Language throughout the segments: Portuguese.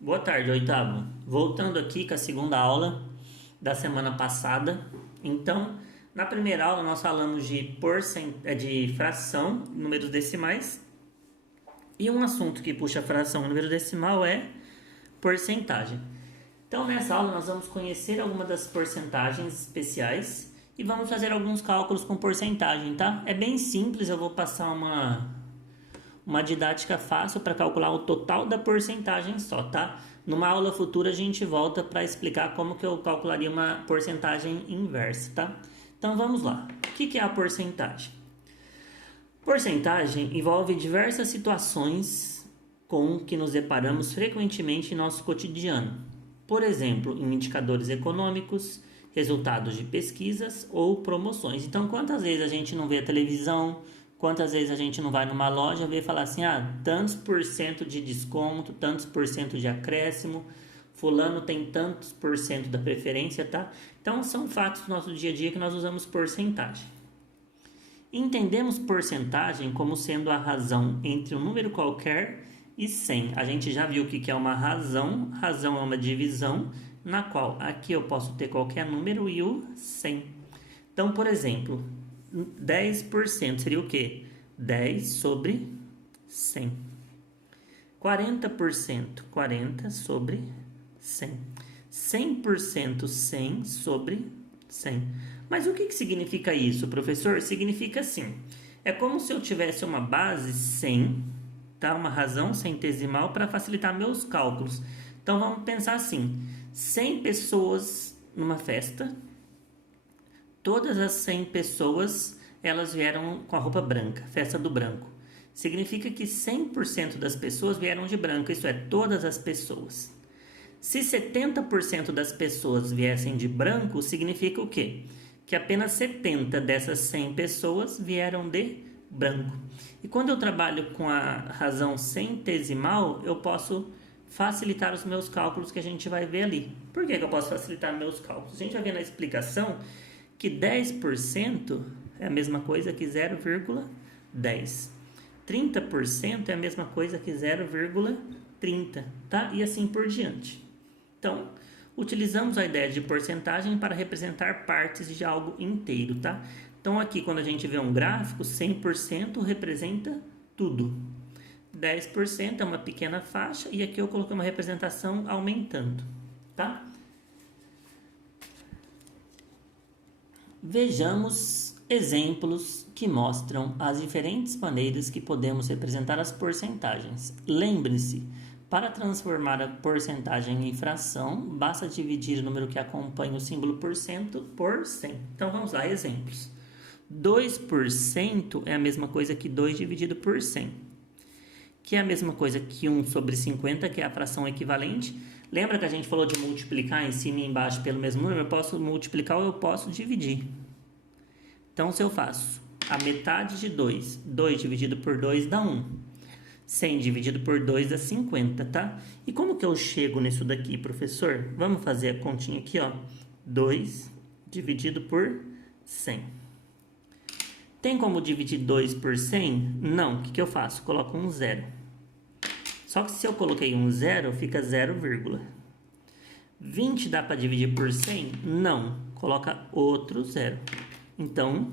Boa tarde, oitavo. Voltando aqui com a segunda aula da semana passada. Então, na primeira aula nós falamos de fração, números decimais, e um assunto que puxa fração e número decimal é porcentagem. Então, nessa aula nós vamos conhecer algumas das porcentagens especiais e vamos fazer alguns cálculos com porcentagem, tá? É bem simples, eu vou passar uma didática fácil para calcular o total da porcentagem só, tá? Numa aula futura a gente volta para explicar como que eu calcularia uma porcentagem inversa, tá? Então vamos lá. O que é a porcentagem? Porcentagem envolve diversas situações com que nos deparamos frequentemente em nosso cotidiano. Por exemplo, em indicadores econômicos, resultados de pesquisas ou promoções. Então, quantas vezes a gente não vê a televisão, quantas vezes a gente não vai numa loja ver e falar assim, tantos por cento de desconto, tantos por cento de acréscimo, fulano tem tantos por cento da preferência, tá? Então, são fatos do nosso dia a dia que nós usamos porcentagem. Entendemos porcentagem como sendo a razão entre um número qualquer e 100. A gente já viu o que é uma razão. Razão é uma divisão, na qual aqui eu posso ter qualquer número e o 100. Então, por exemplo, 10% seria o quê? 10 sobre 100. 40%, 40 sobre 100. 100%, 100 sobre 100. Mas o que significa isso, professor? Significa assim, é como se eu tivesse uma base 100, tá? Uma razão centesimal para facilitar meus cálculos. Então, vamos pensar assim, 100 pessoas numa festa, todas as 100 pessoas, elas vieram com a roupa branca, festa do branco. Significa que 100% das pessoas vieram de branco, isso é, todas as pessoas. Se 70% das pessoas viessem de branco, significa o quê? Que apenas 70 dessas 100 pessoas vieram de branco. E quando eu trabalho com a razão centesimal, eu posso facilitar os meus cálculos que a gente vai ver ali. Por que eu posso facilitar meus cálculos? A gente vai ver na explicação que 10% é a mesma coisa que 0,10. 30% é a mesma coisa que 0,30, tá? E assim por diante. Então, utilizamos a ideia de porcentagem para representar partes de algo inteiro, tá? Então, aqui, quando a gente vê um gráfico, 100% representa tudo. 10% é uma pequena faixa e aqui eu coloquei uma representação aumentando, tá? Vejamos exemplos que mostram as diferentes maneiras que podemos representar as porcentagens. Lembre-se, para transformar a porcentagem em fração, basta dividir o número que acompanha o símbolo porcento por 100. Então vamos lá, exemplos. 2% é a mesma coisa que 2 dividido por 100, que é a mesma coisa que 1 sobre 50, que é a fração equivalente. Lembra que a gente falou de multiplicar em cima e embaixo pelo mesmo número? Eu posso multiplicar ou eu posso dividir. Então, se eu faço a metade de 2, 2 dividido por 2 dá 1. 100 dividido por 2 dá 50, tá? E como que eu chego nisso daqui, professor? Vamos fazer a continha aqui, ó. 2 dividido por 100. Tem como dividir 2 por 100? Não. O que eu faço? Coloco um zero. Só que se eu coloquei um zero, fica 0, 20 dá para dividir por 100? Não. Coloca outro zero. Então,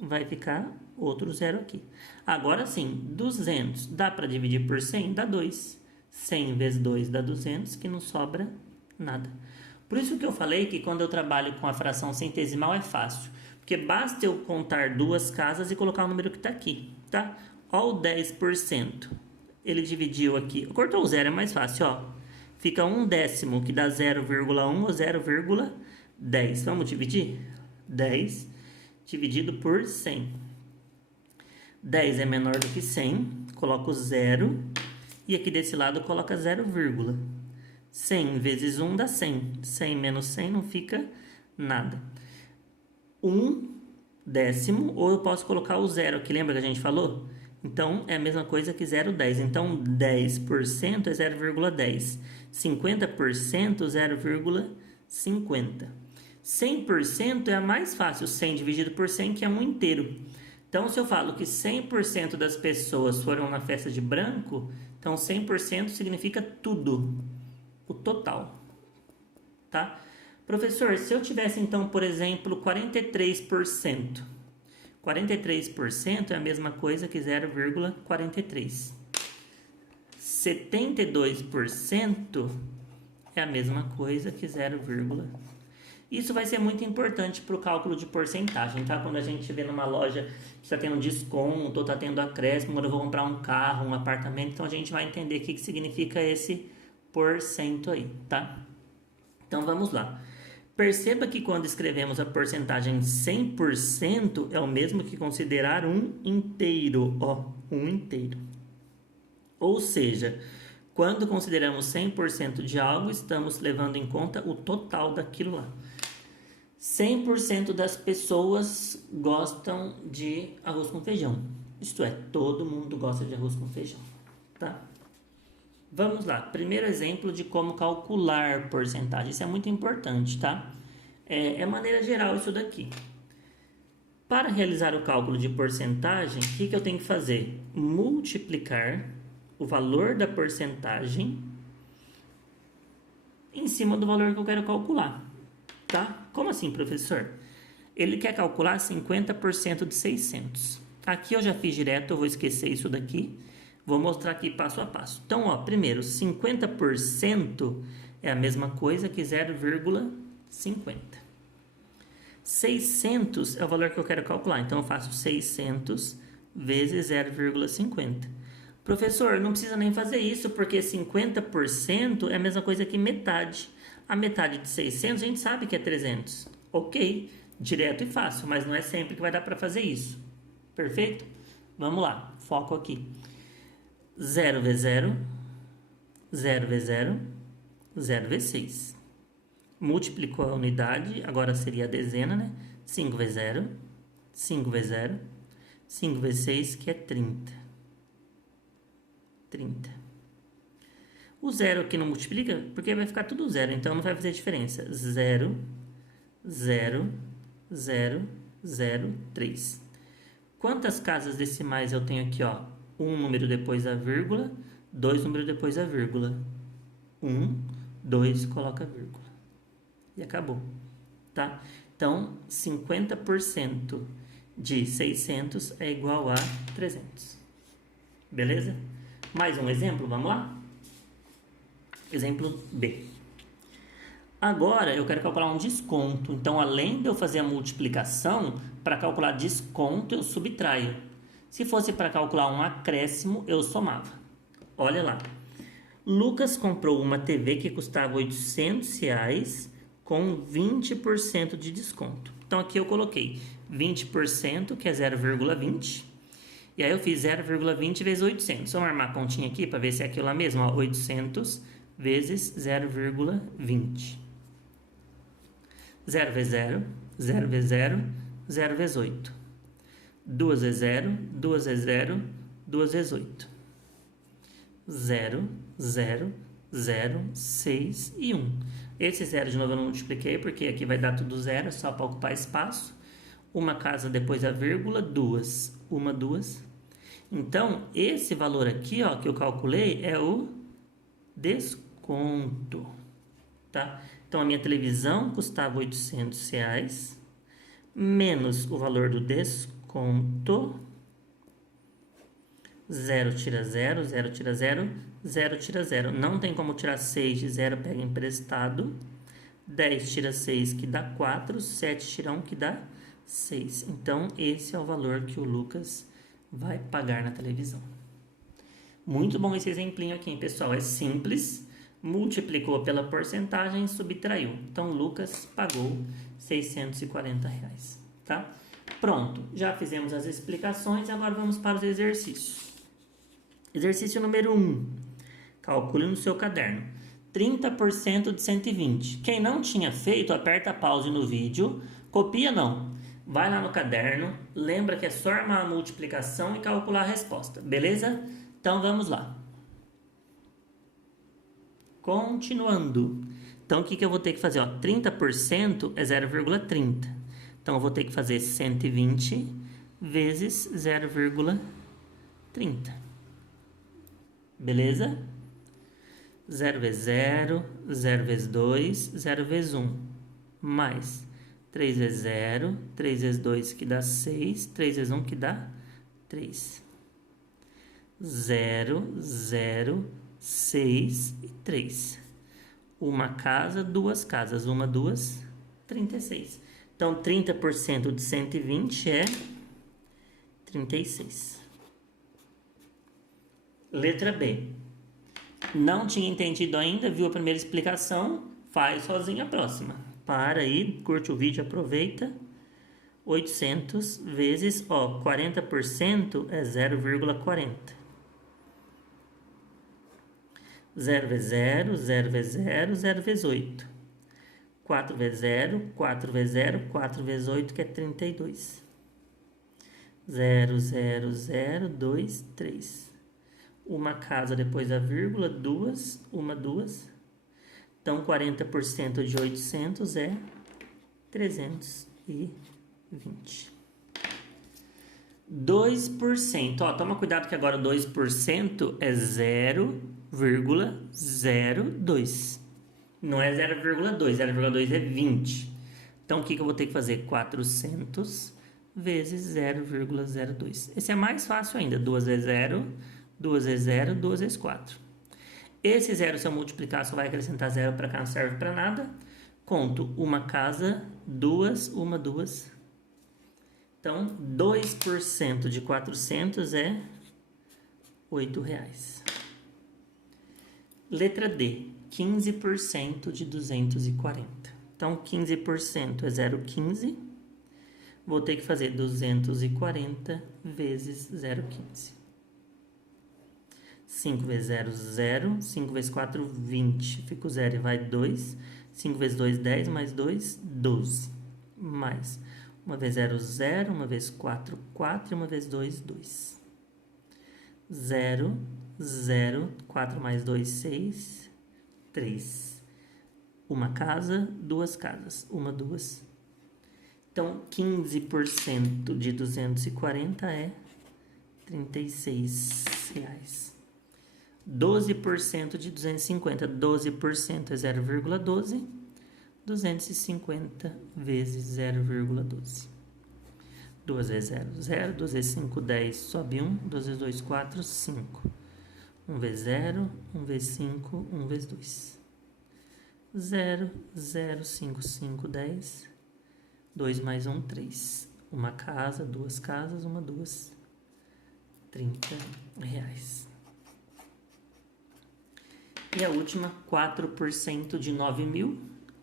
vai ficar outro zero aqui. Agora sim, 200 dá para dividir por 100? Dá 2. 100 vezes 2 dá 200, que não sobra nada. Por isso que eu falei que quando eu trabalho com a fração centesimal é fácil. Porque basta eu contar duas casas e colocar o número que está aqui, tá? Ó, o 10%. Ele dividiu aqui. Cortou o zero, é mais fácil, ó. Fica 1/10, que dá 0,1 ou 0,10. Vamos dividir? 10 dividido por 100. 10 é menor do que 100, coloco 0. E aqui desse lado coloca 0, 100 vezes 1 dá 100. 100 menos 100 não fica nada. 1/10, ou eu posso colocar o 0 aqui, lembra que a gente falou? Então, é a mesma coisa que 0,10. Então, 10% é 0,10. 50%, 0,50. 100% é a mais fácil, 100 dividido por 100, que é um inteiro. Então, se eu falo que 100% das pessoas foram na festa de branco, Então, 100% significa tudo, o total, tá? Professor, se eu tivesse, então, por exemplo, 43%. 43% é a mesma coisa que 0,43. 72% é a mesma coisa que 0, isso vai ser muito importante para o cálculo de porcentagem, tá? Quando a gente vê numa loja que está tendo desconto ou está tendo acréscimo, quando eu vou comprar um carro, um apartamento, então a gente vai entender o que significa esse porcento aí, tá? Então vamos lá. Perceba que quando escrevemos a porcentagem 100% é o mesmo que considerar um inteiro, ó, um inteiro. Ou seja, quando consideramos 100% de algo, estamos levando em conta o total daquilo lá. 100% das pessoas gostam de arroz com feijão. Isto é, todo mundo gosta de arroz com feijão, tá? Vamos lá. Primeiro exemplo de como calcular porcentagem. Isso é muito importante, tá? É maneira geral isso daqui. Para realizar o cálculo de porcentagem, o que eu tenho que fazer? Multiplicar o valor da porcentagem em cima do valor que eu quero calcular, tá? Como assim, professor? Ele quer calcular 50% de 600. Aqui eu já fiz direto, eu vou esquecer isso daqui. Vou mostrar aqui passo a passo. Então, ó, primeiro, 50% é a mesma coisa que 0,50. 600 é o valor que eu quero calcular, então eu faço 600 vezes 0,50. Professor, não precisa nem fazer isso, porque 50% é a mesma coisa que metade. A metade de 600 a gente sabe que é 300. Ok, direto e fácil, mas não é sempre que vai dar para fazer isso. Perfeito? Vamos lá, foco aqui. 0 vezes 0, 0 vezes 0, 0 vezes 6. Multiplicou a unidade, agora seria a dezena, né? 5 vezes 0, 5 vezes 0, 5 vezes 6, que é 30. 30. O zero aqui não multiplica, porque vai ficar tudo zero, então não vai fazer diferença. 0, 0, 0, 0, 3. Quantas casas decimais eu tenho aqui, ó? Um número depois da vírgula, dois números depois da vírgula. 1, 2, coloca vírgula. E acabou, tá? Então, 50% de 600 é igual a 300. Beleza? Mais um exemplo, vamos lá? Exemplo B. Agora, eu quero calcular um desconto. Então, além de eu fazer a multiplicação, para calcular desconto, eu subtraio. Se fosse para calcular um acréscimo, eu somava. Olha lá. Lucas comprou uma TV que custava R$800 com 20% de desconto. Então, aqui eu coloquei 20%, que é 0,20. E aí eu fiz 0,20 vezes 800. Vamos armar a continha aqui para ver se é aquilo lá mesmo. Ó, 800 vezes 0,20. 0 vezes 0, 0 vezes 0, 0 vezes 8. 2 vezes 0, 2 vezes 0, 2 vezes 8. 0, 0, 0, 6 e 1. Esse 0 de novo eu não multipliquei, porque aqui vai dar tudo 0, só para ocupar espaço. Uma casa depois da vírgula, 2. 1, 2. Então, esse valor aqui, ó, que eu calculei é o desconto, tá? Então, a minha televisão custava R$800, menos o valor do desconto. 0 tira 0, 0 tira 0, 0 tira 0. Não tem como tirar 6 de 0, pega emprestado. 10 tira 6, que dá 4. 7 tira 1, que dá 6. Então, esse é o valor que o Lucas vai pagar na televisão. Muito bom esse exemplinho aqui, hein, pessoal? É simples, multiplicou pela porcentagem e subtraiu. Então, Lucas pagou R$640, tá? Pronto, já fizemos as explicações, agora vamos para os exercícios. Exercício número 1. Calcule no seu caderno. 30% de 120. Quem não tinha feito, aperta pause no vídeo. Copia não. Vai lá no caderno. Lembra que é só armar a multiplicação e calcular a resposta. Beleza? Então vamos lá. Continuando. Então o que eu vou ter que fazer? Ó, 30% é 0,30. Então eu vou ter que fazer 120 vezes 0,30. Beleza? 0 vezes 0, 0 vezes 2, 0 vezes 1. Mais 3 vezes 0, 3 vezes 2 que dá 6, 3 vezes 1 que dá 3. 0, 0, 6 e 3. Uma casa, duas casas. Uma, duas, 36. Então, 30% de 120 é 36. Letra B. Não tinha entendido ainda, viu a primeira explicação? Faz sozinho a próxima. Para aí, curte o vídeo, aproveita. 800 vezes, 40% é 0,40. 0 vezes 0, 0 vezes 0, 0 vezes 8. 4 vezes 0, 4 vezes 0, 4 vezes 8, que é 32. 0, 0, 0, 2, 3. Uma casa depois da vírgula, duas, uma, duas. Então, 40% de 800 é 320. 2%. Toma cuidado que agora 2% é 0,02. Não é 0,2. 0,2 é 20. Então, o que eu vou ter que fazer? 400 vezes 0,02. Esse é mais fácil ainda. 2 vezes 0, 2 vezes 0, 2 vezes 4. Esse 0, se eu multiplicar, só vai acrescentar 0 para cá, não serve para nada. Conto uma casa, duas, uma, duas. Então, 2% de 400 é R$8. Letra D, 15% de 240. Então, 15% é 0,15. Vou ter que fazer 240 vezes 0,15. 5 vezes 0, 0. 5 vezes 4, 20. Fica o 0 e vai 2. 5 vezes 2, 10. Mais 2, 12. Mais 1 vezes 0, 0. 1 vezes 4, 4. E 1 vezes 2, 2. 0, 0. 4 mais 2, 6. 3. Uma casa, duas casas. Uma, duas. Então, 15% de 240 é R$36. 12% de 250. 12% é 0,12. 250 vezes 0,12. 2 vezes 0, 0. 2 vezes 5, 10. Sobe 1. 2 vezes 2, 4, 5. 1 vezes 0. 1 vezes 5. 1 vezes 2. 0, 0, 5, 5, 10. 2 mais 1, 3. Uma casa, duas casas. Uma, duas. R$30. E a última, 4% de 9.000.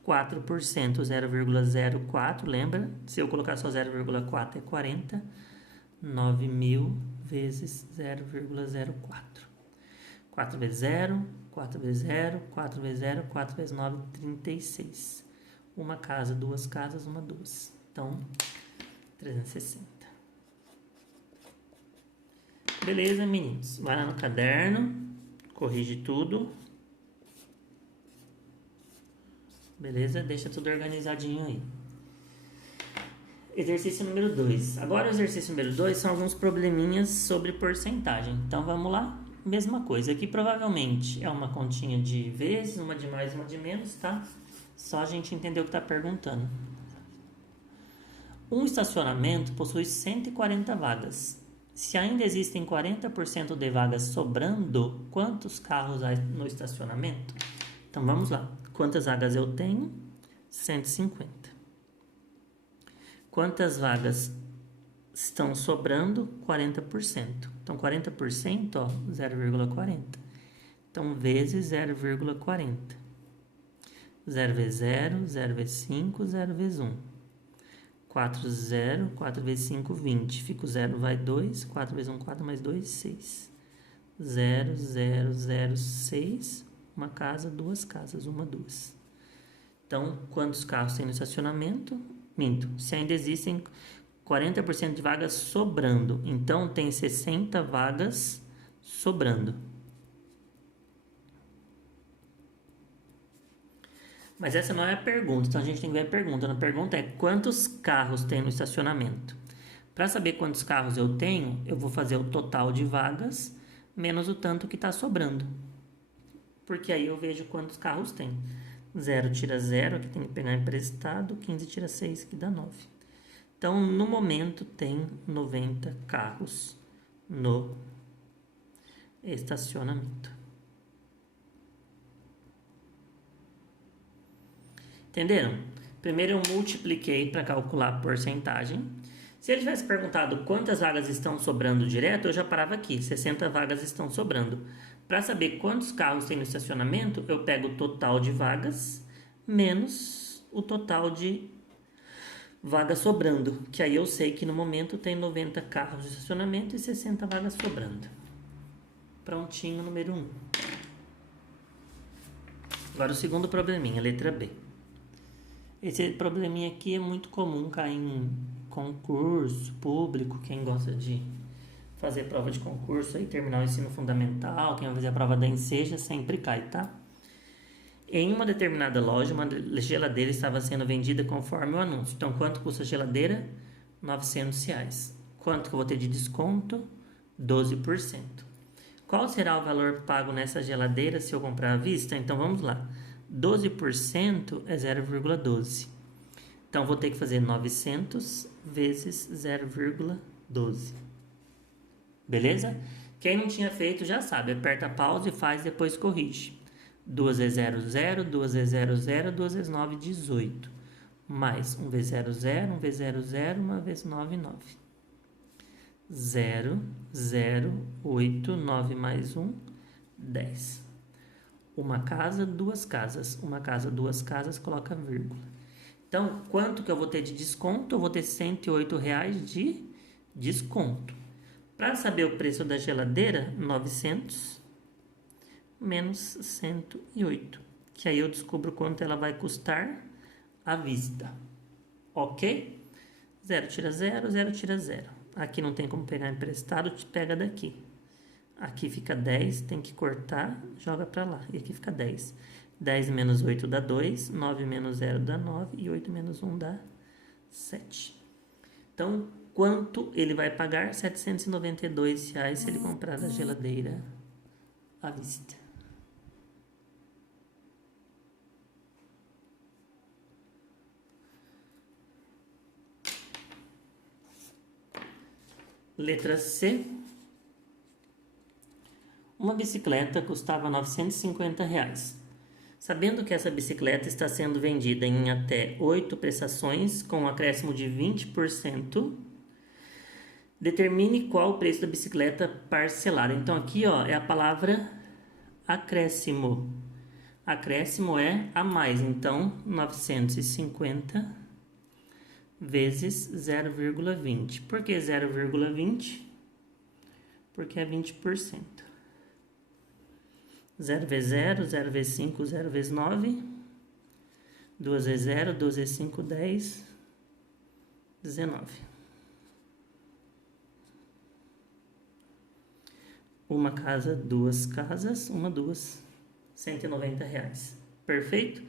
4%, 0,04. Lembra? Se eu colocar só 0,4 é 40. 9.000 vezes 0,04. 4 vezes 0, 4 vezes 0, 4 vezes 0, 4 vezes 9, 36. Uma casa, duas casas, uma, duas. Então, 360. Beleza, meninos? Vai lá no caderno, corrige tudo. Beleza? Deixa tudo organizadinho aí. Exercício número 2. Agora o exercício número 2 são alguns probleminhas sobre porcentagem. Então, vamos lá? Mesma coisa. Aqui provavelmente é uma continha de vezes, uma de mais, uma de menos, tá? Só a gente entender o que está perguntando. Um estacionamento possui 140 vagas. Se ainda existem 40% de vagas sobrando, quantos carros há no estacionamento? Então, vamos lá. Quantas vagas eu tenho? 150. Quantas vagas estão sobrando? 40%. Então, 40%, 0,40. Então, vezes 0,40. 0 vezes 0, 0 vezes 5, 0 vezes 1. 4, 0, 4 vezes 5, 20. Fica o 0, vai 2. 4 vezes 1, 4, mais 2, 6. 0, 0, 0, 6. Uma casa, duas casas, uma, duas. Então, quantos carros tem no estacionamento? Minto. Se ainda existem 40% de vagas sobrando. Então, tem 60 vagas sobrando. Mas essa não é a pergunta, então a gente tem que ver a pergunta. A pergunta é quantos carros tem no estacionamento? Para saber quantos carros eu tenho, eu vou fazer o total de vagas menos o tanto que está sobrando. Porque aí eu vejo quantos carros tem. 0 tira 0, aqui tem que pegar emprestado. 15 tira 6, que dá 9. Então, no momento, tem 90 carros no estacionamento. Entenderam? Primeiro eu multipliquei para calcular a porcentagem. Se ele tivesse perguntado quantas vagas estão sobrando direto, eu já parava aqui. 60 vagas estão sobrando. Para saber quantos carros tem no estacionamento, eu pego o total de vagas menos o total de vagas sobrando. Que aí eu sei que no momento tem 90 carros de estacionamento e 60 vagas sobrando. Prontinho, número 1. Agora o segundo probleminha, letra B. Esse probleminha aqui é muito comum cair em concurso público, quem gosta de fazer prova de concurso aí, terminar o ensino fundamental, quem vai fazer a prova da Enseja, sempre cai, tá? Em uma determinada loja, uma geladeira estava sendo vendida conforme o anúncio. Então, quanto custa a geladeira? R$900. Quanto que eu vou ter de desconto? 12%. Qual será o valor pago nessa geladeira se eu comprar à vista? Então, vamos lá. 12% é 0,12. Então, vou ter que fazer 900 vezes 0,12. Beleza? Quem não tinha feito já sabe. Aperta pause e faz, depois corrige. 2 vezes 0, 0. 2 vezes 0, 0. 2 vezes 9, 18. Mais 1 vezes 0, 0. 1 vezes 0, 0. 1 vezes 9, 9. 0, 0, 8. 9 mais 1, 10. Uma casa, duas casas. Uma casa, duas casas, coloca vírgula. Então, quanto que eu vou ter de desconto? Eu vou ter R$108 de desconto. Para saber o preço da geladeira, 900 menos 108. Que aí eu descubro quanto ela vai custar à vista. Ok? 0 tira 0, 0 tira 0. Aqui não tem como pegar emprestado, te pega daqui. Aqui fica 10, tem que cortar, joga para lá. E aqui fica 10. 10 menos 8 dá 2, 9 menos 0 dá 9 e 8 menos 1 dá 7. Então, quanto ele vai pagar? R$792 se ele comprar a geladeira à vista. Letra C. Uma bicicleta custava R$950. Sabendo que essa bicicleta está sendo vendida em até 8 prestações, com um acréscimo de 20%, determine qual o preço da bicicleta parcelada. Então, aqui ó, é a palavra acréscimo. Acréscimo é a mais, então 950 vezes 0,20. Por que 0,20? Porque é 20%. 0 vezes 0, 0 vezes 5, 0 vezes 9. 2 vezes 0, 2 vezes 5, 10, 19. Uma casa, duas casas, uma, duas. R$190. Perfeito?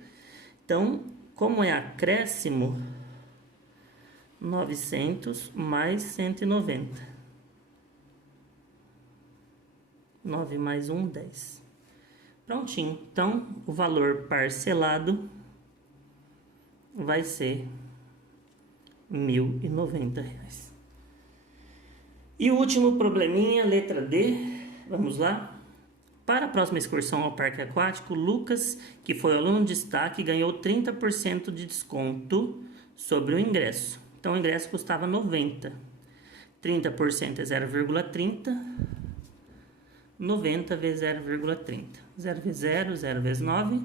Então, como é acréscimo, 900 mais 190. 9 mais 1, 10. Prontinho. Então, o valor parcelado vai ser R$1.090. E o último probleminha, letra D. Vamos lá. Para a próxima excursão ao parque aquático, Lucas, que foi aluno de destaque, ganhou 30% de desconto sobre o ingresso. Então, o ingresso custava 90. 30% é 0,30. 90 vezes 0,30. 0 vezes 0, 0 vezes 9.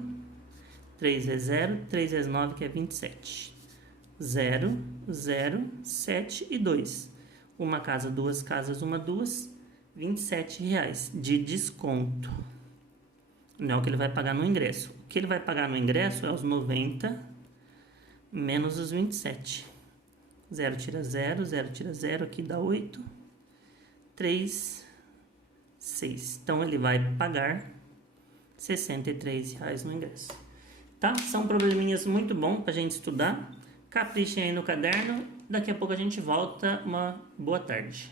3 vezes 0, 3 vezes 9, que é 27. 0, 0, 7 e 2. Uma casa, duas casas, uma, duas. R$27 de desconto. Não é o que ele vai pagar no ingresso. O que ele vai pagar no ingresso é os 90 menos os 27. 0 tira 0, 0 tira 0, aqui dá 8. 3, 6. Então, ele vai pagar R$63 no ingresso. Tá? São probleminhas muito bons pra gente estudar. Caprichem aí no caderno. Daqui a pouco a gente volta. Uma boa tarde.